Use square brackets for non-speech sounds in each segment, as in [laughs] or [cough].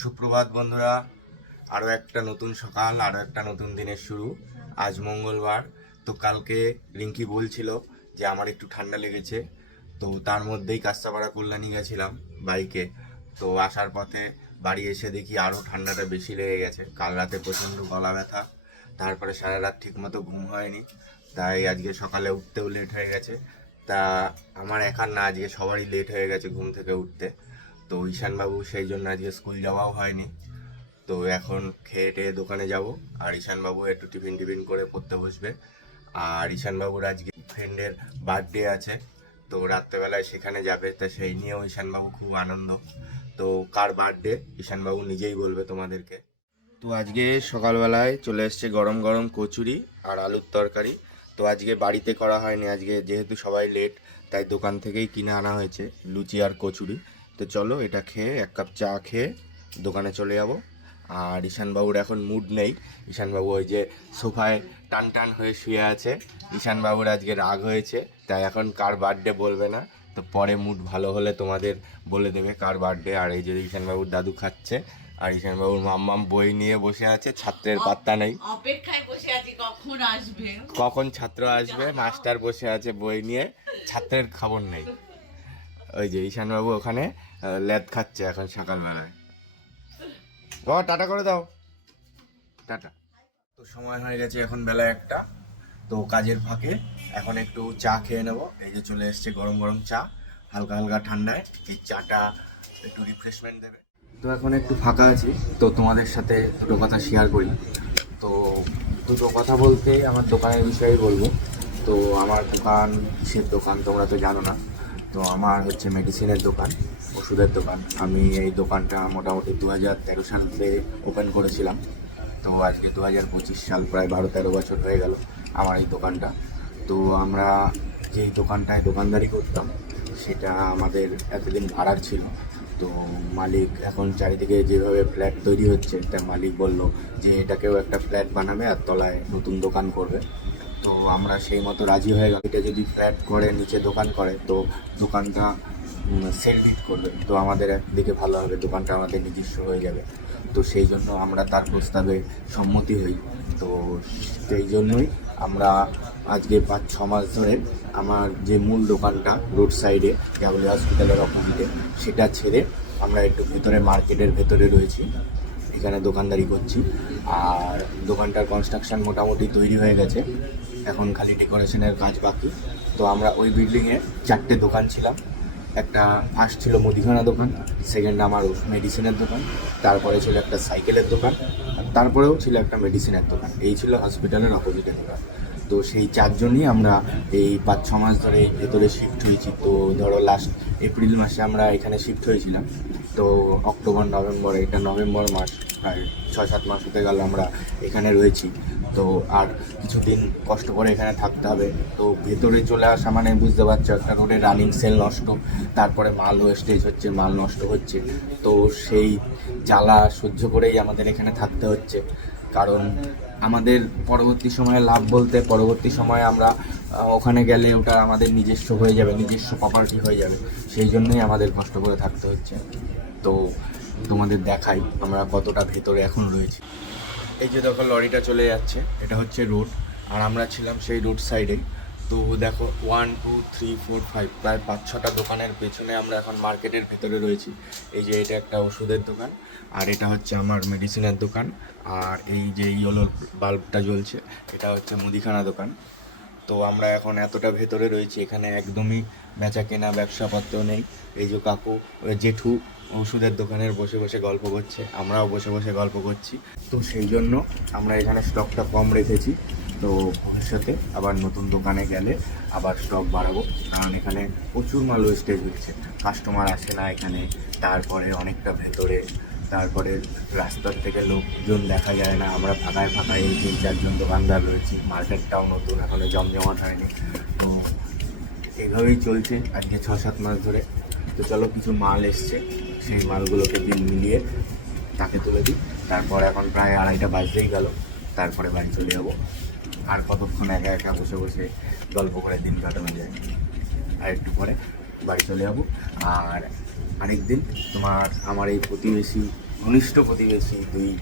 সুপ্রভাত বন্ধুরা আরও একটা নতুন সকাল আরও একটা নতুন দিনের শুরু। আজ মঙ্গলবার, তো কালকে রিঙ্কি বলছিল যে আমার একটু ঠান্ডা লেগেছে, তো তার মধ্যেই কাস্তাপাড়া কল্যাণী গেছিলাম বাইকে। তো আসার পথে বাড়ি এসে দেখি আরও ঠান্ডাটা বেশি লেগে গেছে। কাল রাতে প্রচণ্ড গলা ব্যথা, তারপরে সারা রাত ঠিক মতো ঘুম হয়নি, তাই আজকে সকালে উঠতেও লেট হয়ে গেছে। তা আমার একার না, আজকে সবারই লেট হয়ে গেছে ঘুম থেকে উঠতে। তো ঈশানবাবু সেই জন্য আজকে স্কুল যাওয়াও হয়নি। তো এখন খেয়ে টেয়ে দোকানে যাব। আর ঈশানবাবু একটু টিফিন টিফিন করে পড়তে বসবে। আর ঈশানবাবুর আজকে ফ্রেন্ডের বার্থডে আছে। তো রাত্রেবেলায় সেখানে যাবে। তা সেই নিয়েও ঈশানবাবু খুব আনন্দ। তো কার বার্থডে ঈশানবাবু নিজেই বলবে তোমাদেরকে। তো আজকে সকালবেলায় চলে এসছে গরম গরম কচুরি আর আলুর তরকারি। তো আজকে বাড়িতে করা হয়নি। আজকে যেহেতু সবাই লেট তাই দোকান থেকেই কিনে আনা হয়েছে লুচি আর কচুরি। তো চলো এটা খেয়ে এক কাপ চা খেয়ে দোকানে চলে যাব। আর ঈশানবাবুর এখন মুড নেই। ঈশানবাবু ওই যে সোফায় টান টান হয়ে শুয়ে আছে। ঈশানবাবুর আজকে রাগ হয়েছে তাই এখন কার বার্থডে বলবে না। তো পরে মুড ভালো হলে তোমাদের বলে দেবে কার বার্থডে আর এই যে ঈশানবাবুর দাদু খাচ্ছে আর ঈশানবাবুর মাম্মাম বই নিয়ে বসে আছে ছাত্রের পাত্তা নেই। অপেক্ষায় বসে আছি কখন আসবে? কখন ছাত্র আসবে? মাস্টার বসে আছে বই নিয়ে ছাত্রের খবর নেই। ওই যে ঈশানবাবু ওখানে ল্যাদ খাচ্ছে এখন সকালবেলায়। বাবা, টাটা করে দাও। টাটা। তো সময় হয়ে গেছে এখন বেলা একটা। তো কাজের ফাঁকে এখন একটু চা খেয়ে নেব। এই যে চলে এসছে গরম গরম চা, হালকা হালকা ঠান্ডায়। এই চাটা একটু রিফ্রেশমেন্ট দেবে। তো এখন একটু ফাঁকা আছি। তো তোমাদের সাথে দুটো কথা শেয়ার করি। তো দুটো কথা বলতে আমার দোকানের বিষয়ে বলব। তো আমার দোকান, কিসের দোকান তোমরা তো জানো না। তো আমার হচ্ছে মেডিসিনের দোকান, ওষুধের দোকান। আমি এই দোকানটা মোটামুটি দু হাজার তেরো সালে ওপেন করেছিলাম। তো আজকে দু হাজার পঁচিশ সাল, প্রায় বারো তেরো বছর হয়ে গেল আমার এই দোকানটা। তো আমরা যেই দোকানটায় দোকানদারি করতাম, সেটা আমাদের এতদিন ভাড়ার ছিল। তো মালিক এখন চারিদিকে যেভাবে ফ্ল্যাট তৈরি হচ্ছে, তার মালিক বলল যে এটাকেও একটা ফ্ল্যাট বানাবে আর তলায় নতুন দোকান করবে। তো আমরা সেই মতো রাজি হয়ে গেল এটা যদি ফ্ল্যাট করে, নিচে দোকান করে, তো দোকানটা সেল বিট করবে। তো আমাদের একদিকে ভালো হবে, দোকানটা আমাদের নিজস্ব হয়ে যাবে। তো সেই জন্য আমরা তার প্রস্তাবে সম্মতি হই। তো সেই জন্যই আমরা আজকে পাঁচ, ছ মাস ধরে আমার যে মূল দোকানটা রোড সাইডে ক্যাবলি হসপিটালের অপোজিটে সেটা ছেড়ে আমরা একটু ভেতরে মার্কেটের ভেতরে রয়েছি। এখানে দোকানদারি করছি। আর দোকানটার কনস্ট্রাকশন মোটামুটি তৈরি হয়ে গেছে। এখন খালি ডেকোরেশনের কাজ বাকি। তো আমরা ওই বিল্ডিংয়ে চারটে দোকান ছিলাম। একটা ফার্স্ট ছিল মুদিখানা দোকান সেকেন্ড আমার মেডিসিনের দোকান, তারপরে ছিল একটা সাইকেলের দোকান তারপরেও ছিল একটা মেডিসিনের দোকান। এই ছিল হসপিটালের অপোজিটে দোকান। তো সেই চারজনই আমরা এই পাঁচ, ছ মাস ধরে ভেতরে শিফট হয়েছি। তো ধরো লাস্ট এপ্রিল মাসে আমরা এখানে শিফট হয়েছিলাম। তো অক্টোবর, নভেম্বর, এটা নভেম্বর মাস। আর ছয় সাত মাস হতে গেল আমরা এখানে রয়েছি। তো আর কিছুদিন কষ্ট করে এখানে থাকতে হবে। তো ভেতরে চলে আসা মানে বুঝতে পারছ, একটা রোডে রানিং সেল নষ্ট, তারপরে মাল ওয়েস্টেজ হচ্ছে, মাল নষ্ট হচ্ছে। তো সেই জ্বালা সহ্য করেই আমাদের এখানে থাকতে হচ্ছে। কারণ আমাদের পরবর্তী সময়ে লাভ বলতে পরবর্তী সময়ে আমরা ওখানে গেলে ওটা আমাদের নিজস্ব হয়ে যাবে, নিজস্ব প্রপার্টি হয়ে যাবে। সেই জন্যই আমাদের কষ্ট করে থাকতে হচ্ছে। তো তোমাদের দেখাই আমরা কতটা ভেতরে এখন রয়েছি। এই যে দেখো, লরিটা চলে যাচ্ছে। এটা হচ্ছে রোড আর আমরা ছিলাম সেই রোড সাইডে তো দেখো one two three four five প্রায় পাঁচ, ছটা দোকানের পেছনে আমরা এখন মার্কেটের ভিতরে রয়েছি। এই যে এটা একটা ওষুধের দোকান, আর এটা হচ্ছে আমার মেডিসিনের দোকান। আর এই যে ইয়েলো বাল্বটা জ্বলছে, এটা হচ্ছে মুদিখানা দোকান। তো আমরা এখন এতটা ভেতরে রয়েছি, এখানে একদমই বেচা কেনা, ব্যবসাপত্র নেই। এই যে কাকু জেঠু ওষুধের দোকানের বসে বসে গল্প করছে, আমরাও বসে বসে গল্প করছি। তো সেই জন্য আমরা এখানে স্টকটা কম রেখেছি। তো ভবিষ্যতে আবার নতুন দোকানে গেলে আবার স্টক বাড়াবো। কারণ এখানে প্রচুর মাল ওয়েস্টেজ হচ্ছে। কাস্টমার আসে না এখানে। তারপরে অনেকটা ভেতরে। তারপরে রাস্তার থেকে লোকজন দেখা যায় না। আমরা ফাঁকায় ফাঁকায় তিন চারজন দোকানদার রয়েছি। মার্কেটটাও নতুন, এখনও জমজমাট হয়নি। তো এইভাবেই চলছে আজকে ছ সাত মাস ধরে। তো চলো কিছু মাল এসছে। সেই মালগুলোকে দিন মিলিয়ে তাকে তুলে দিই। তারপর এখন প্রায় আড়াইটা বাজতেই গেল। তারপরে বাড়ি চলে যাব। আর কতক্ষণ একা একা বসে বসে গল্প করে দিন কাটানো যায়। আর একটু পরে বাড়ি চলে যাব। আর আরেকদিন তোমার আমার এই প্রতিবেশী, ঘনিষ্ঠ প্রতিবেশী দুই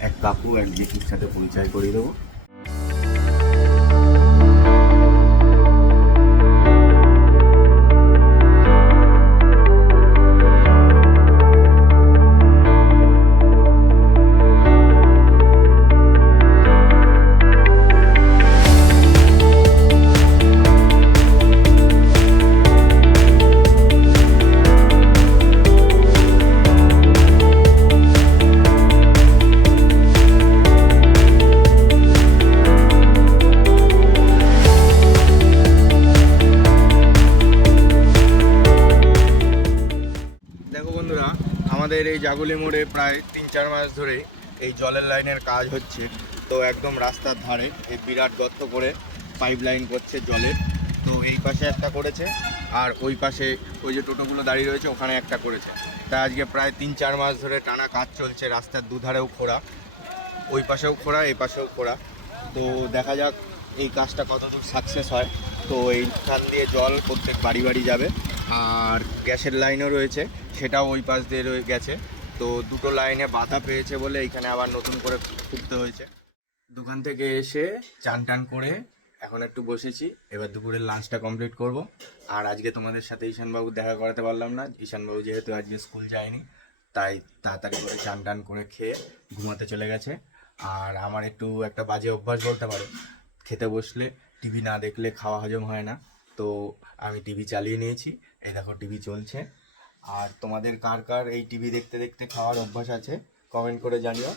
এক কাকু এক জেঠির সাথে পরিচয় করিয়ে দেবো। বন্ধুরা, আমাদের এই জাগুলি মোড়ে প্রায় তিন চার মাস ধরে এই জলের লাইনের কাজ হচ্ছে। তো একদম রাস্তার ধারে এই বিরাট গর্ত করে পাইপ লাইন করছে জলের। তো এই পাশে একটা করেছে, আর ওই পাশে ওই যে টোটোগুলো দাঁড়িয়ে রয়েছে, ওখানে একটা করেছে। তা আজকে প্রায় তিন চার মাস ধরে টানা কাজ চলছে রাস্তার দুধারেও খোঁড়া, ওই পাশেও খোঁড়া এই পাশেও খোঁড়া। তো দেখা যাক এই কাজটা কতদূর সাকসেস হয়। তো এইখান দিয়ে জল প্রত্যেক বাড়ি বাড়ি যাবে। আর গ্যাসের লাইনও রয়েছে, সেটাও ওই পাশ দিয়ে রয়ে গেছে। তো দুটো লাইনে বাধা পেয়েছে বলে এইখানে আবার নতুন করে খুঁড়তে হয়েছে। দোকান থেকে এসে চান টান করে এখন একটু বসেছি, এবার দুপুরের লাঞ্চটা কমপ্লিট করব। আর আজকে তোমাদের সাথে ঈশানবাবু দেখা করাতে পারলাম না, ঈশানবাবু যেহেতু আজকে স্কুল যায়নি, তাই তাড়াতাড়ি করে চান টান করে খেয়ে ঘুমাতে চলে গেছে। আর আমার একটু একটা বাজে অভ্যাস বলতে পারো, খেতে বসলে টিভি না দেখলে খাওয়া হজম হয় না। তো আমি টিভি চালিয়ে নিয়েছি এই দেখো টিভি চলছে। আর তোমাদের কার কার এই টিভি দেখতে দেখতে খাওয়ার অভ্যাস আছে কমেন্ট করে জানিও।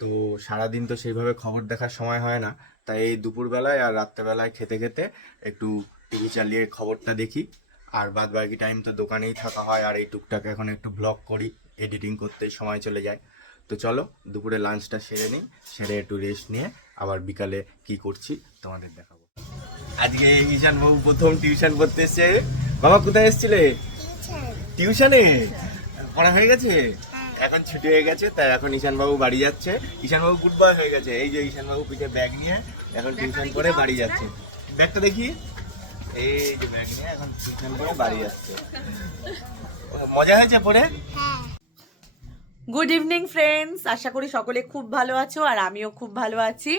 তো সারাদিন তো সেইভাবে খবর দেখার সময় হয় না। তাই এই দুপুরবেলায় আর রাত্রেবেলায় খেতে খেতে একটু টিভি চালিয়ে খবরটা দেখি। আর বাদ বাকি টাইম তো দোকানেই থাকা হয়। আর এই টুকটাক এখন একটু ব্লগ করি এডিটিং করতেই সময় চলে যায়। তো চলো, দুপুরে লাঞ্চটা সেরে নিই, সেরে একটু রেস্ট নিয়ে আবার বিকালে কি করছি তোমাদের দেখাবো। আজকে ঈশান বাবু প্রথম টিউশন করতে এসছে। বাবা কোথায় এসেছিলে? টিউশনে। পড়া হয়ে গেছে? এখন ছুটি হয়ে গেছে তাই এখন ঈশান বাবু বাড়ি যাচ্ছে। ঈশান বাবু গুড বয় হয়ে গেছে এই যে ঈশান বাবু পিঠে ব্যাগ নিয়ে এখন টিউশন করে বাড়ি যাচ্ছে। ব্যাগটা দেখি? এই যে ব্যাগ নিয়ে এখন টিউশন করে বাড়ি যাচ্ছে। মজা হয়েছে পড়ে? গুড ইভিনিং ফ্রেন্ডস আশা করি সকলে খুব ভালো আছো আর আমিও খুব ভালো আছি।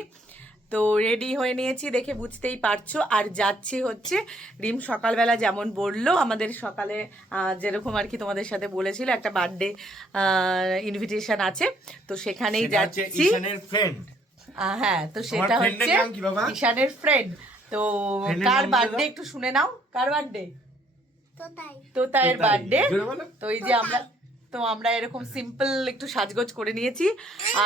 তো রেডি হয়ে নিয়েছি দেখে বুঝতেই পারছ। আর যাচ্ছি হচ্ছে রিম সকালবেলা যেমন বলল আমাদের সকালে যেরকম আর কি তোমাদের সাথে বলেছিল একটা বার্থডে ইনভিটেশন আছে। তো সেখানেই যাচ্ছি। ফ্রেন্ড হ্যাঁ তো সেটা হচ্ছে নাম কি বাবা? ঈশানের ফ্রেন্ড তো কার বার্থডে একটু শুনে নাও কার বার্থডে তোতাই। তোতায়ের বার্থডে জোরে বলো। তো এই যে আমরা তো আমরা এরকম সিম্পল একটু সাজগোজ করে নিয়েছি।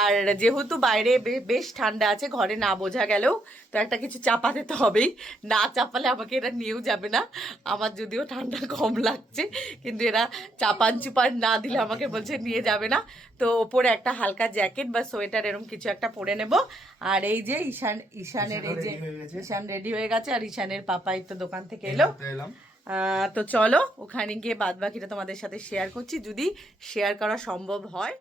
আর যেহেতু বাইরে বেশ ঠান্ডা আছে ঘরে না বোঝা গেলেও তো একটা কিছু চাপাতে তো হবেই। না চাপালে আমাকে এরা নিয়েও যাবে না। আমার যদিও ঠান্ডা কম লাগছে কিন্তু এরা চাপান চুপান না দিলে আমাকে বলছে নিয়ে যাবে না। তো ওপরে একটা হালকা জ্যাকেট বা সোয়েটার এরকম কিছু একটা পরে নেব। আর এই যে ঈশান ঈশানের এই যে। ঈশান রেডি হয়ে গেছে আর ঈশানের পাপাই তো দোকান থেকে এলো। তো চলো, ওখানে গিয়ে বাদ বাকিটা তোমাদের সাথে শেয়ার করছি। যদি শেয়ার করা সম্ভব হয়।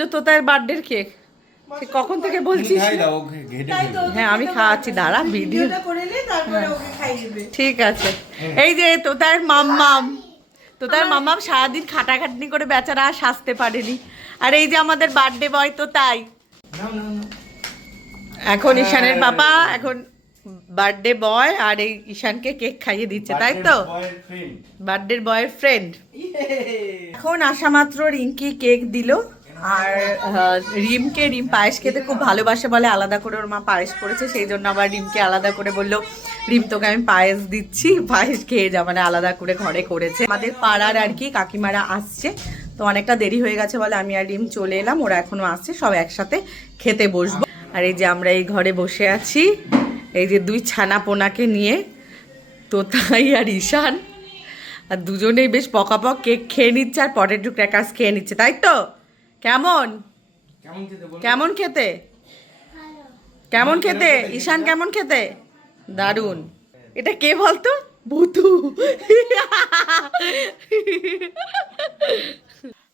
যে তোতার বার্থডের কেক সে কখন থেকে বলছিস। হ্যাঁ আমি খাওয়াচ্ছি দাঁড়া ভিডিও ঠিক আছে। এই যে তোতার মাম্মাম তোতার মাম্মাম সারাদিন খাটাখাটনি করে বেচারা আর সাজতে পারেনি। আর এই যে আমাদের বার্থডে বয় তো তাই। নাও, নাও, নাও। এখন ঈশানের বাবা এখন বার্থডে বয় আর এই ঈশানকে কেক খাইয়ে দিচ্ছে তাই তো? Birthday boy friend। বার্থডে বয়ের ফ্রেন্ড এখন আসা মাত্র রিঙ্কি কেক দিল। আর রিমকে, রিম পায়েস খেতে খুব ভালোবাসে বলে, আলাদা করে ওর মা পায়েস করেছে, সেই জন্য আবার রিমকে আলাদা করে বলল, রিম, তোকে আমি পায়েস দিচ্ছি, [laughs] পায়েস খেয়ে যা। মানে আলাদা করে ঘরে করেছে। আমাদের পাড়ার আর কি কাকিমারা আসছে, তো অনেকটা দেরি হয়ে গেছে বলে আমি আর রিম চলে এলাম, ওরা এখনও আসছে, সব একসাথে খেতে বসবো। আর এই যে আমরা এই ঘরে বসে আছি, এই যে দুই ছানা পোনাকে নিয়ে, তো তাই আর ঈশান, আর দুজনেই বেশ পকাপক কেক খেয়ে নিচ্ছে, আর পটেটো ক্র্যাকার্স খেয়ে নিচ্ছে, তাই তো? কেমন? কেমন খেতে কেমন খেতে? ঈশান কেমন খেতে? দারুণ। এটা কে বলতো? ভুতু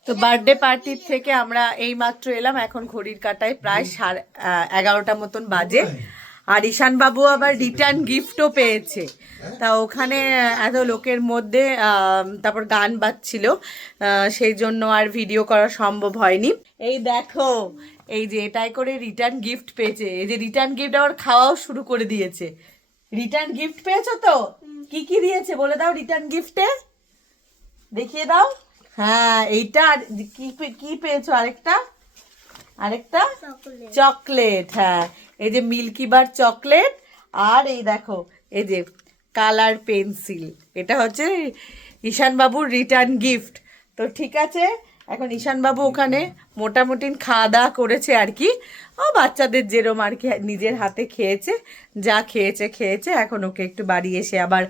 তো বার্থডে পার্টির থেকে আমরা এই মাত্র এলাম এখন ঘড়ির কাটায় প্রায় সাড়ে এগারোটা মতন বাজে। আর ঈশান বাবু আবার রিটার্ন গিফটও পেয়েছে। তা ওখানে এত লোকের মধ্যে তারপর গান বাজছিল সেই জন্য আর ভিডিও করা সম্ভব হয়নি। এই দেখো এই যে এটাই করে রিটার্ন গিফট পেয়েছে। এই যে রিটার্ন গিফট আবার খাওয়াও শুরু করে দিয়েছে। রিটার্ন গিফট পেয়েছ তো? কি কি দিয়েছে? বলে দাও রিটার্ন গিফটে দেখিয়ে দাও। হ্যাঁ এইটা আর কি কি পেয়েছ আরেকটা? আরেকটা? চকলেট হ্যাঁ। এই যে মিল্কি বার চকলেট আর এই দেখো, এই যে কালার পেন্সিল। এটা হচ্ছে ঈশান বাবুর রিটার্ন গিফট। তো ঠিক আছে, এখন ঈশান বাবু ওখানে মোটামুটি খাওয়া দাওয়া করেছে আর কি। ও বাচ্চাদের যেরম আর কি নিজের হাতে খেয়েছে, যা খেয়েছে খেয়েছে। এখন ওকে একটু বাড়ি এসে আবার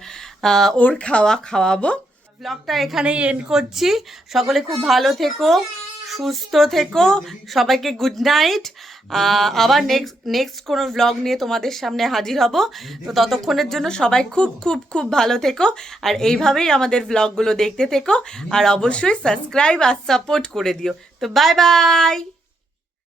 ওর খাওয়া খাওয়াবো। ব্লগটা এখানেই এন্ড করছি। সকলে খুব ভালো থেকো। সুস্থ থেকো। সবাইকে গুড নাইট আবার নেক্সট নেক্সট কোনো ব্লগ নিয়ে তোমাদের সামনে হাজির হব। তো ততক্ষণের জন্য সবাই খুব খুব খুব ভালো থেকো আর এইভাবেই আমাদের ব্লগগুলো দেখতে থেকো। আর অবশ্যই সাবস্ক্রাইব আর সাপোর্ট করে দিও। তো বাই বাই